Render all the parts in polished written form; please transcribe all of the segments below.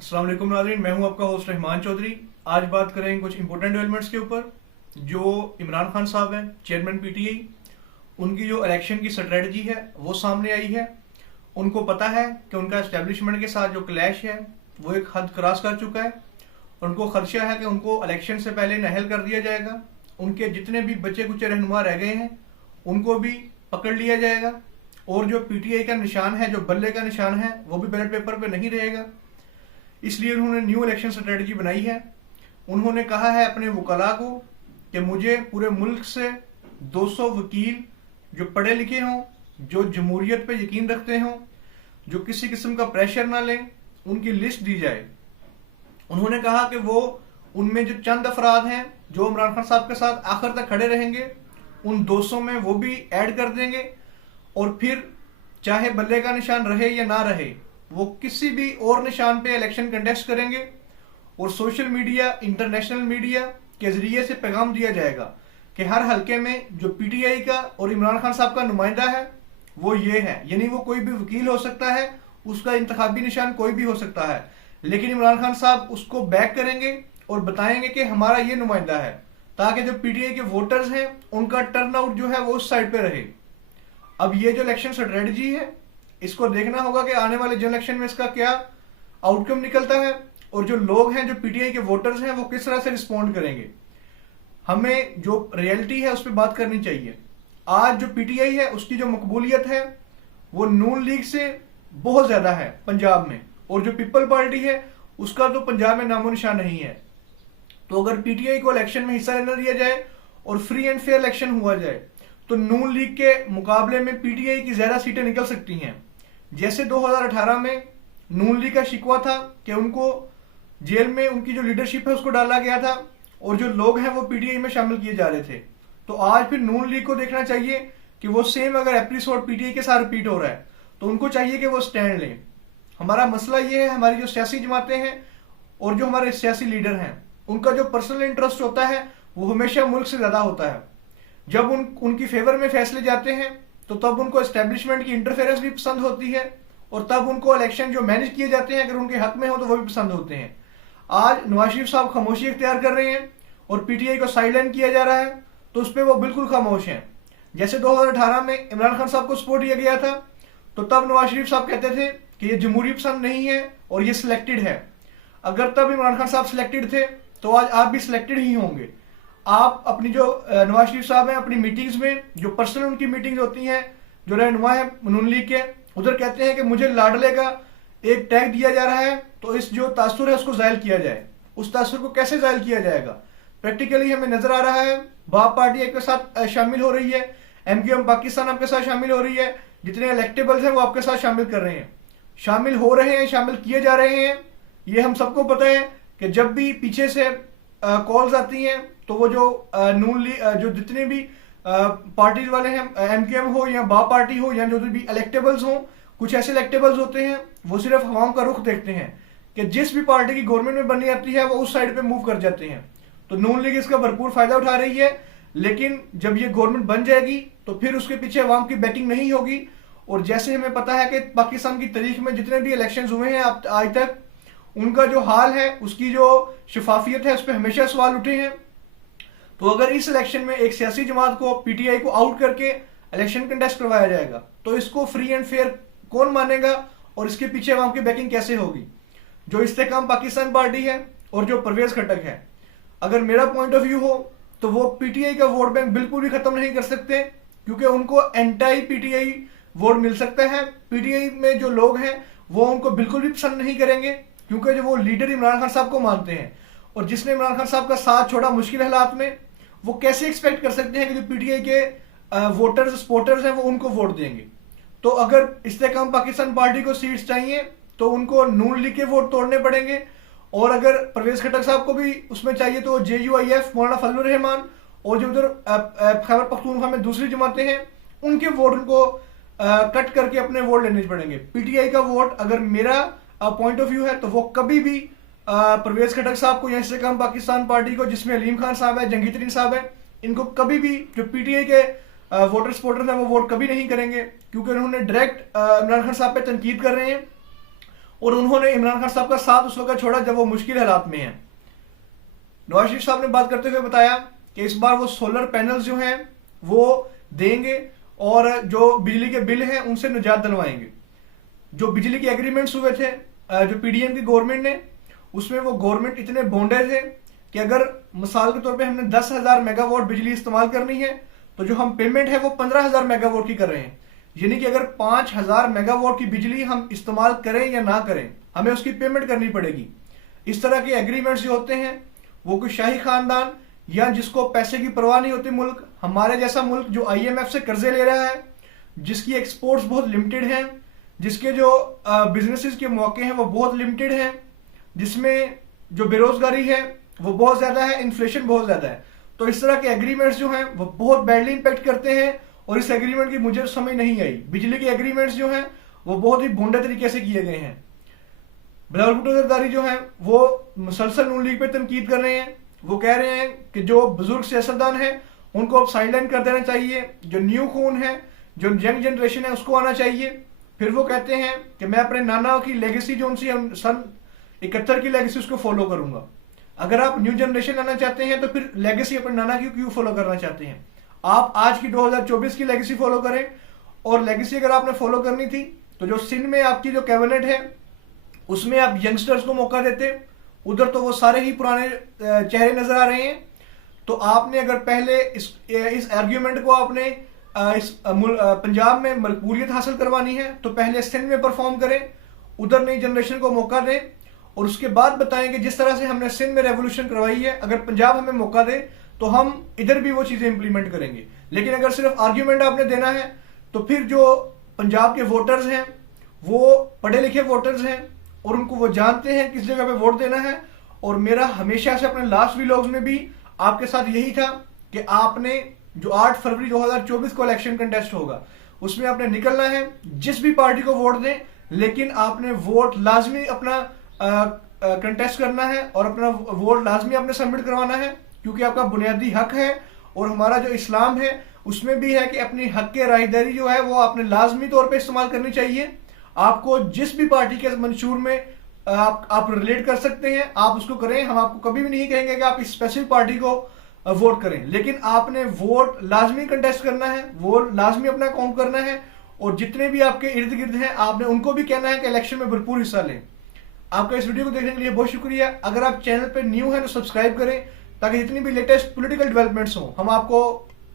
अस्सलाम वालेकुम नाज़रीन, मैं हूं आपका होस्ट रहमान चौधरी। आज बात करेंगे कुछ इंपॉर्टेंट डेवलपमेंट्स के ऊपर। जो इमरान खान साहब हैं, चेयरमैन पीटीआई, उनकी जो इलेक्शन की स्ट्रेटजी है वो सामने आई है। उनको पता है कि उनका एस्टेब्लिशमेंट के साथ जो क्लैश है वो एक हद क्रॉस कर चुका है। उनको खदशा है कि उनको इलेक्शन से पहले नहल कर दिया जाएगा। उनके जितने भी बचे कुचे रहनुमा रह गए हैं उनको भी पकड़ लिया जाएगा, और जो पीटीआई का निशान है, जो बल्ले का निशान है, वो भी बैलेट पेपर पे नहीं रहेगा। इसलिए उन्होंने न्यू इलेक्शन स्ट्रेटजी बनाई है। उन्होंने कहा है अपने वकला को कि मुझे पूरे मुल्क से 200 वकील जो पढ़े लिखे हों, जो जमहूरियत पे यकीन रखते हों, जो किसी किस्म का प्रेशर ना लें, उनकी लिस्ट दी जाए। उन्होंने कहा कि वो उनमें जो चंद अफराद हैं जो इमरान खान साहब के साथ आखिर तक खड़े रहेंगे, उन 200 में वो भी ऐड कर देंगे, और फिर चाहे बल्ले का निशान रहे या ना रहे, वो किसी भी और निशान पे इलेक्शन कंटेस्ट करेंगे। और सोशल मीडिया, इंटरनेशनल मीडिया के जरिए से पैगाम दिया जाएगा कि हर हलके में जो पीटीआई का और इमरान खान साहब का नुमाइंदा है वो ये है। यानी वो कोई भी वकील हो सकता है, उसका इंतखाबी निशान कोई भी हो सकता है, लेकिन इमरान खान साहब उसको बैक करेंगे और बताएंगे कि हमारा ये नुमाइंदा है, ताकि जो पीटीआई के वोटर्स हैं उनका टर्नआउट जो है वो उस साइड पे रहे। अब ये जो इलेक्शन स्ट्रेटजी है, इसको देखना होगा कि आने वाले जनरल इलेक्शन में इसका क्या आउटकम निकलता है, और जो लोग हैं, जो पीटीआई के वोटर्स हैं, वो किस तरह से रिस्पॉन्ड करेंगे। हमें जो रियलिटी है उस पर बात करनी चाहिए। आज जो पीटीआई है उसकी जो मकबूलियत है वो नून लीग से बहुत ज्यादा है पंजाब में, और जो पीपल पार्टी है उसका तो पंजाब में नामो निशान नहीं है। तो अगर पीटीआई को इलेक्शन में हिस्सा लेना दिया जाए और फ्री एंड फेयर इलेक्शन हुआ जाए तो नून लीग के मुकाबले में पीटीआई की ज्यादा सीटें निकल सकती हैं। जैसे 2018 में नून लीग का शिकवा था कि उनको जेल में उनकी जो लीडरशिप है उसको डाला गया था, और जो लोग हैं वो पीटीआई में शामिल किए जा रहे थे। तो आज फिर नून लीग को देखना चाहिए कि वो सेम अगर एपिसोड पीटीआई के साथ रिपीट हो रहा है तो उनको चाहिए कि वो स्टैंड लें। हमारा मसला ये है, हमारी जो सियासी जमातें हैं और जो हमारे सियासी लीडर हैं, उनका जो पर्सनल इंटरेस्ट होता है वो हमेशा मुल्क से ज्यादा होता है। जब उनकी फेवर में फैसले जाते हैं तो तब उनको एस्टेब्लिशमेंट की इंटरफेरेंस भी पसंद होती है, और तब उनको इलेक्शन जो मैनेज किए जाते हैं अगर उनके हक में हो तो वो भी पसंद होते हैं। आज नवाज शरीफ साहब खामोशी इख्तियार कर रहे हैं और पीटीआई को साइलेंट किया जा रहा है, तो उस पर वो बिल्कुल खामोश हैं। जैसे 2018 में इमरान खान साहब को सपोर्ट दिया गया था तो तब नवाज शरीफ साहब कहते थे कि ये जमहूरी पसंद नहीं है और ये सिलेक्टेड है। अगर तब इमरान खान साहब सिलेक्टेड थे तो आज आप भी सिलेक्टेड ही होंगे। आप अपनी जो नवाज शरीफ साहब हैं अपनी मीटिंग्स में, जो पर्सनल उनकी मीटिंग्स होती हैं, जो रहनुमा है नून लीग के, उधर कहते हैं कि मुझे लाडले का एक टैग दिया जा रहा है तो इस जो तासुर है उसको जायल किया जाए। उस तासुर को कैसे जायल किया जाएगा? प्रैक्टिकली हमें नजर आ रहा है बाप पार्टी आपके साथ शामिल हो रही है, एमक्यूएम पाकिस्तान आपके साथ शामिल हो रही है, जितने इलेक्टेबल्स हैं वो आपके साथ शामिल कर रहे हैं, शामिल हो रहे हैं, शामिल किए जा रहे हैं। ये हम सबको पता है कि जब भी पीछे से कॉल्स आती हैं तो वो जो नून लीग जो जितने भी पार्टीज वाले हैं, एमक्यूएम हो या बाप पार्टी हो या जो भी इलेक्टेबल्स हो, कुछ ऐसे इलेक्टेबल्स होते हैं वो सिर्फ हवाओं का रुख देखते हैं कि जिस भी पार्टी की गवर्नमेंट में बननी आती है वो उस साइड पे मूव कर जाते हैं। तो नून लीग इसका भरपूर फायदा उठा रही है, लेकिन जब ये गवर्नमेंट बन जाएगी तो फिर उसके पीछे अवाम की बैकिंग नहीं होगी। और जैसे हमें पता है कि पाकिस्तान की तारीख में जितने भी इलेक्शन हुए हैं आज तक, उनका जो हाल है, उसकी जो शफाफियत है, उस पर हमेशा सवाल उठे हैं। तो अगर इस इलेक्शन में एक सियासी जमात को, पीटीआई को आउट करके इलेक्शन कंटेस्ट करवाया जाएगा तो इसको फ्री एंड फेयर कौन मानेगा और इसके पीछे अवाम की बैकिंग कैसे होगी? जो इस्तेकाम पाकिस्तान पार्टी है और जो परवेज खटक है, अगर मेरा पॉइंट ऑफ व्यू हो तो वो पीटीआई का वोट बैंक बिल्कुल भी खत्म नहीं कर सकते, क्योंकि उनको एंटी पीटीआई वोट मिल सकता है। पीटीआई में जो लोग हैं वो उनको बिल्कुल भी पसंद नहीं करेंगे, क्योंकि जो वो लीडर इमरान खान साहब को मानते हैं, और जिसने इमरान खान साहब का साथ छोड़ा मुश्किल हालात में, वो कैसे एक्सपेक्ट कर सकते हैं कि जो पीटीआई के वोटर्स, सपोर्टर्स हैं, वो उनको वोट देंगे। तो अगर इस्तेकाम पाकिस्तान पार्टी को सीट्स चाहिए तो उनको नून लीग के वोट तोड़ने पड़ेंगे, और अगर परवेज खटक साहब को भी उसमें चाहिए तो JUIF, मौलाना फजलुर रहमान, और जो उधर खैबर पख्तूनख्वा में दूसरी जमातें हैं, उनके वोट उनको कट करके अपने वोट लेने पड़ेंगे। पीटीआई का वोट, अगर मेरा पॉइंट ऑफ व्यू है, तो वो कभी भी परवेज खटक साहब को या इस्तेकाम पाकिस्तान पार्टी को, जिसमें अलीम खान साहब है, जंगी तरीन साहब है, इनको कभी भी जो पीटीआई के वोटर सपोर्टर हैं वो वोट कभी नहीं करेंगे, क्योंकि उन्होंने डायरेक्ट इमरान खान साहब पे तनकीद कर रहे हैं। और उन्होंने इमरान खान साहब का साथ उस वक्त छोड़ा जब वो मुश्किल हालात में हैं। नवाज शरीफ साहब ने बात करते हुए बताया कि इस बार वो सोलर पैनल्स जो हैं वो देंगे और जो बिजली के बिल हैं उनसे निजात दिलवाएंगे। जो बिजली के एग्रीमेंट्स हुए थे जो पीडीएम की गवर्नमेंट ने, उसमें वो गवर्नमेंट इतने बॉन्डे थे कि अगर मिसाल के तौर पे हमने 10,000 मेगावाट बिजली इस्तेमाल करनी है तो जो हम पेमेंट है वो 15,000 मेगावाट की कर रहे हैं। यानी कि अगर 5,000 मेगावाट की बिजली हम इस्तेमाल करें या ना करें, हमें उसकी पेमेंट करनी पड़ेगी। इस तरह के एग्रीमेंट्स जो होते हैं वो कोई शाही खानदान या जिसको पैसे की परवाह नहीं होती मुल्क, हमारे जैसा मुल्क जो आईएमएफ से कर्जे ले रहा है, जिसकी एक्सपोर्ट्स बहुत लिमिटेड हैं, जिसके जो बिजनेसेस के मौके हैं वो बहुत लिमिटेड हैं, जिसमें जो बेरोजगारी है वो बहुत ज्यादा है, इन्फ्लेशन बहुत ज्यादा है, तो इस तरह के एग्रीमेंट्स जो हैं वो बहुत बैडली इंपैक्ट करते हैं। और इस एग्रीमेंट की मुझे समझ नहीं आई। बिजली के एग्रीमेंट्स जो हैं वो बहुत ही भोंडे तरीके से किए गए हैं। बिलावल भुट्टो जरदारी जो हैं वो मुसलसल नून लीग पे तनकीद कर रहे हैं। वो कह रहे हैं कि जो बुजुर्ग सियासतदान हैं उनको अब साइडलाइन कर देना चाहिए, जो न्यू खून है, जो यंग जनरेशन है उसको आना चाहिए। फिर वो कहते हैं कि मैं अपने नाना की लेगेसी जो उनसी सन 71 की लेगेसी उसको फॉलो करूंगा। अगर आप न्यू जनरेशन लाना चाहते हैं तो फिर लेगेसी अपने नाना की क्यों फॉलो करना चाहते हैं? आप आज की 2024 की लेगेसी फॉलो करें। और लेगेसी अगर आपने फॉलो करनी थी तो जो सिंध में आपकी जो कैबिनेट है उसमें आप यंगस्टर्स को मौका देते, उधर तो वो सारे ही पुराने चेहरे नजर आ रहे हैं। तो आपने अगर पहले इस आर्ग्यूमेंट को आपने पंजाब में मकबूलियत हासिल करवानी है तो पहले सिंध में परफॉर्म करें, उधर नई जनरेशन को मौका दें और उसके बाद बताएं कि जिस तरह से हमने सिंध में रेवोल्यूशन करवाई है, अगर पंजाब हमें मौका दे तो हम इधर भी वो चीजें इंप्लीमेंट करेंगे। लेकिन अगर सिर्फ आर्ग्यूमेंट आपने देना है तो फिर जो पंजाब के वोटर्स हैं वो पढ़े लिखे वोटर्स हैं और उनको वो जानते हैं किस जगह पे वोट देना है। और मेरा हमेशा से अपने लास्ट व्लॉग्स में भी आपके साथ यही था कि आपने जो 8 फरवरी 2024 को इलेक्शन कंटेस्ट होगा उसमें आपने निकलना है, जिस भी पार्टी को वोट दें, लेकिन आपने वोट लाजमी अपना कंटेस्ट करना है और अपना वोट लाजमी आपने सबमिट करवाना है, क्योंकि आपका बुनियादी हक है। और हमारा जो इस्लाम है उसमें भी है कि अपनी हक के रायदारी जो है वो आपने लाजमी तौर पे इस्तेमाल करनी चाहिए। आपको जिस भी पार्टी के मंशूर में आप रिलेट कर सकते हैं आप उसको करें। हम आपको कभी भी नहीं कहेंगे कि आप इस स्पेसिफिक पार्टी को वोट करें, लेकिन आपने वोट लाजमी कंटेस्ट करना है, वोट लाजमी अपना काउंट करना है। और जितने भी आपके इर्द गिर्द हैं आपने उनको भी कहना है कि इलेक्शन में भरपूर हिस्सा लें। आपका इस वीडियो को देखने के लिए बहुत शुक्रिया। अगर आप चैनल पर न्यू हैं तो सब्सक्राइब करें ताकि जितनी भी लेटेस्ट पॉलिटिकल डेवलपमेंट्स हो हम आपको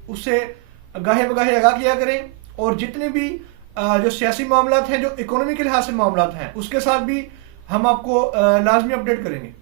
उससे गाहे बगाहे आगाह किया करें। और जितने भी जो सियासी मामला हैं, जो इकोनॉमी के लिहाज से मामला हैं, उसके साथ भी हम आपको लाजमी अपडेट करेंगे।